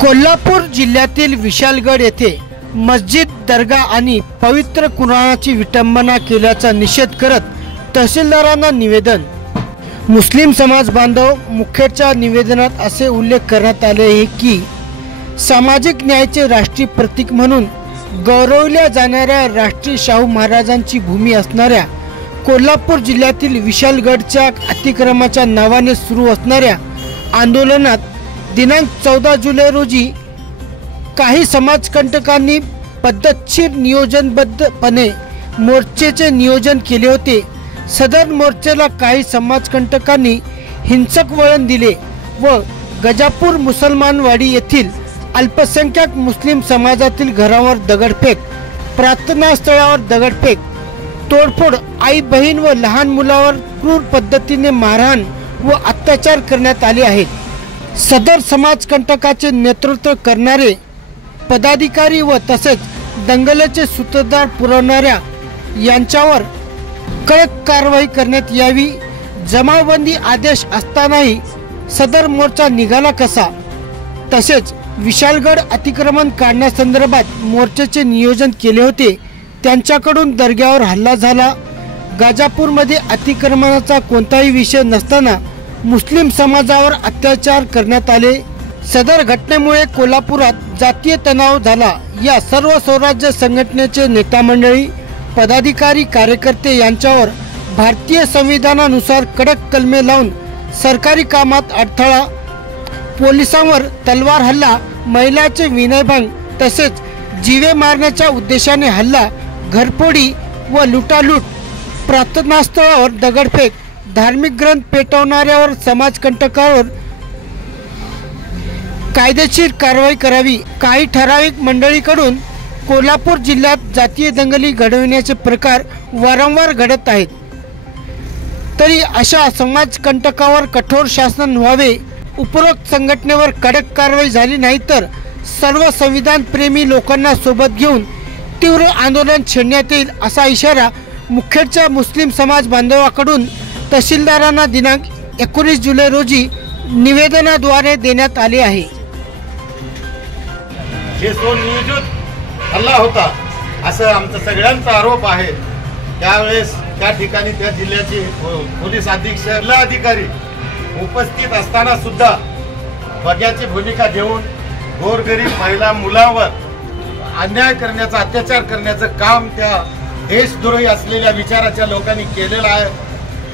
कोल्हापूर जिल्ह्यातील विशालगड येथे मस्जिद, दर्गा आणि पवित्र कुराणाची विटंबना केल्याचा निषेध करत तहसीलदारांना निवेदन। मुस्लिम समाज बांधव मुखेडच्या निवेदनात असे उल्लेख करण्यात आले आहे की सामाजिक न्यायाचे राष्ट्रीय प्रतीक म्हणून गौरवल्या जाणाऱ्या राष्ट्रीय शाहू महाराजांची भूमी असणाऱ्या कोल्हापूर जिल्ह्यातील विशालगडच्या अतिक्रमणाच्या नावाने सुरू असणाऱ्या आंदोलनात दिनांक 14 जुलै रोजी काही समाजकंटकांनी पद्धतशीर नियोजनबद्धपणे मोर्चेचे नियोजन केले होते। सदर मोर्चेला काही समाजकंटकांनी हिंसक वळण दिले व गजापूर मुसलमानवाडी येथील अल्पसंख्याक मुस्लिम समाजातील घरावर दगडफेक, प्रार्थनास्थळावर दगडफेक, तोडफोड, आई बहीण व लहान मुलावर क्रूर पद्धतीने मारहाण व अत्याचार करण्यात आले आहेत। सदर समाजकंटकाचे नेतृत्व करणारे पदाधिकारी व तसेच दंगलीचे सूत्रधार पुरवणाऱ्या यांच्यावर कडक कारवाई करण्यात यावी। जमावबंदी आदेश असतानाही सदर मोर्चा निघाला कसा? तसेच विशालगड अतिक्रमण काढण्यासंदर्भात मोर्चाचे नियोजन केले होते, त्यांच्याकडून दर्ग्यावर हल्ला झाला। गाजापूरमध्ये अतिक्रमणाचा कोणताही विषय नसताना मुस्लिम समाजावर अत्याचार करण्यात आले। सदर घटनेमुळे कोल्हापुरात जातीय तणाव झाला। या सर्व स्वराज्य संघटनेचे नेता मंडळी, पदाधिकारी, कार्यकर्ते यांच्यावर भारतीय संविधानानुसार कडक कलमे लावून सरकारी कामात अडथळा, पोलिसांवर तलवार हल्ला, महिलांचे विनयभंग तसेच जीवे मारण्याच्या उद्देशाने हल्ला, घरफोडी व लुटालूट, प्रार्थनास्थळावर दगडफेक, धार्मिक ग्रंथ पेटवणाऱ्यावर समाजकंटकावर कायदेशीर कारवाई करावी। काही ठराविक मंडळीकडून कोल्हापूर जिल्ह्यात जातीय दंगली घडविण्याचे प्रकार वारंवार घडत आहेत, तरी अशा समाजकंटकावर कठोर शासन व्हावे। उपरोक्त संघटनेवर कडक कारवाई झाली नाही तर सर्व संविधान प्रेमी लोकांना सोबत घेऊन तीव्र आंदोलन छेडण्यात येईल असा इशारा मुखेडच्या मुस्लिम समाज बांधवांकडून तहसीलदारांना दिनांक 19 जुलै रोजी निवेदनाद्वारे देण्यात आले आहे। हे नियोजित हल्ला होता असं आमचा सगळ्यांचा आरोप आहे। त्यावेळेस त्या ठिकाणी त्या जिल्ह्याचे पोलीस अधीक्षक, जिल्हा अधिकारी उपस्थित असताना सुद्धा बघ्याची भूमिका घेऊन गोरगरीब महिला, मुलांवर अन्याय करण्याचं, अत्याचार करण्याचं काम त्या देशद्रोही असलेल्या विचाराच्या लोकांनी केलेलं आहे।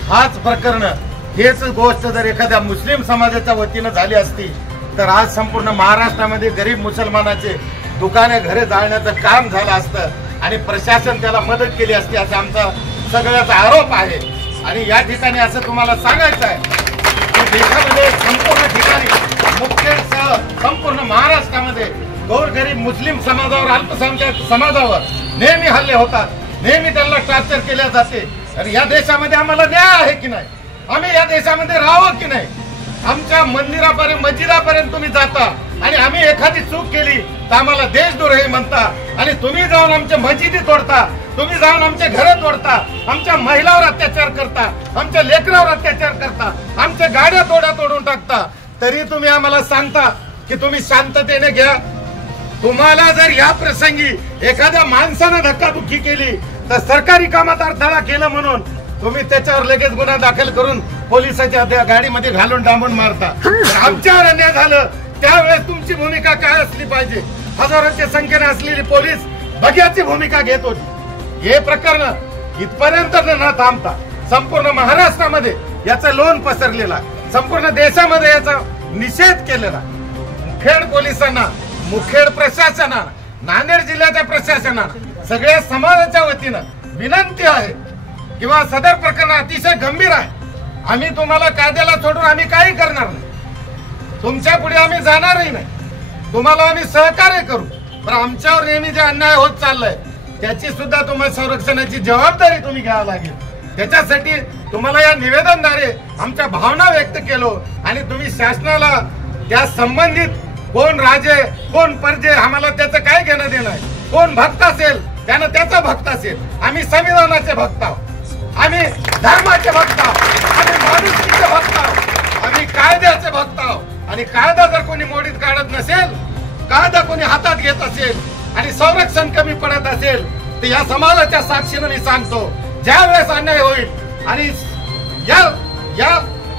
हाच प्रकरण, हेच गोष्ट जर एखाद्या मुस्लिम समाजाच्या वतीनं झाली असती तर आज संपूर्ण महाराष्ट्रामध्ये गरीब मुसलमानाचे दुकाने, घरे जाळण्याचं काम झालं असतं आणि प्रशासन त्याला मदत केली असती असा आमचा सगळ्याचा आरोप आहे। आणि या ठिकाणी असं तुम्हाला सांगायचं आहे की देशामध्ये संपूर्ण ठिकाणी मुखेडसह संपूर्ण महाराष्ट्रामध्ये गोरगरीब मुस्लिम समाजावर, अल्पसंख्याक समाजावर नेहमी हल्ले होतात, नेहमी त्यांना टॉर्चर केले जाते। आणि या देशामध्ये आम्हाला न्याय आहे की नाही? आम्ही या देशामध्ये राहावं की नाही? आमच्या मंदिरापर्यंत, मस्जिदापर्यंत तुम्ही जाता आणि आम्ही एखादी चूक केली तर आम्हाला देशद्रोही म्हणता आणि तुम्ही जाऊन आमच्या मस्जिदी तोडता, तुम्ही जाऊन आमचे घर तोडता, आमच्या महिलांवर अत्याचार करता, आमच्या लेकरावर अत्याचार करता, आमच्या गाड्या तोडून टाकता, तरी तुम्ही आम्हाला सांगता की तुम्ही शांततेने घ्या। तुम्हाला जर या प्रसंगी एखाद्या माणसानं धक्काबुक्की केली तर सरकारी कामात अडथळा केलं म्हणून तुम्ही त्याच्यावर लगेच गुन्हा दाखल करून पोलिसाच्या गाडीमध्ये घालून डांबून मारता। आमच्यावर अन्याय झालं त्यावेळेस तुमची भूमिका काय असली पाहिजे? हजारोच्या संख्येने असलेली पोलीस बघ्याची भूमिका घेत होती। हे प्रकरण इथपर्यंत न थांबता संपूर्ण महाराष्ट्रामध्ये याचा लोन पसरलेला, संपूर्ण देशामध्ये याचा निषेध केलेला। मुखेड पोलिसांना, मुखेड प्रशासनानं, नांदेड जिल्ह्याच्या प्रशासनानं, सगळ्या समाजाच्या वतीनं विनंती आहे किंवा सदर प्रकरण अतिशय गंभीर आहे। आम्ही तुम्हाला कायद्याला सोडून आम्ही काही करणार नाही, तुमच्या पुढे आम्ही जाणारही नाही, तुम्हाला आम्ही सहकार्य करू, पण आमच्यावर नेहमी जे अन्याय होत चाललाय त्याची सुद्धा तुम्हाला संरक्षणाची जबाबदारी तुम्ही घ्यावी लागेल। त्याच्यासाठी तुम्हाला या निवेदनाद्वारे आमच्या भावना व्यक्त केलो आणि तुम्ही शासनाला त्या संबंधित कोण राजे, कोण परजे, आम्हाला त्याचं काय घेणं देणं आहे? कोण भक्त असेल त्यानं त्याचा भक्त असेल, आम्ही संविधानाचे भक्त आहोत, आम्ही धर्माचे भक्त आहोत, आम्ही माणुसकीचे भक्त आहोत, आम्ही कायद्याचे भक्त आहोत। आणि कायदा जर कोणी मोडीत काढत नसेल कायदा कोणी हातात घेत असेल आणि संरक्षण कमी पडत असेल तर या समाजाच्या साक्षीने मी सांगतो, ज्या वेळेस अन्याय होईल आणि या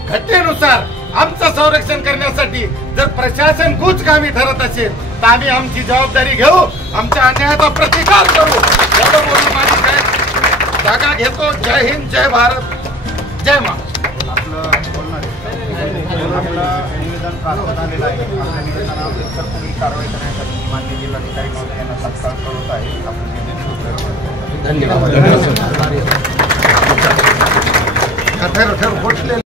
घटनेनुसार आमचं संरक्षण करण्यासाठी जर प्रशासन कुचकामी ठरत असेल तर आम्ही आमची जबाबदारी घेऊ, आमच्या अन्यायाचा प्रतिकार करू. एवढं बोलून माझी काय जागा घेतो. जय हिंद, जय भारत, जय मा. निवेदन प्राप्त झालेलं आहे. आपल्या निवेदनावर इतर पुढील कारवाई करण्यासाठी माननीय जिल्हाधिकारी महोदयांना तत्काळ कळवत आहे. आपण धन्यवाद.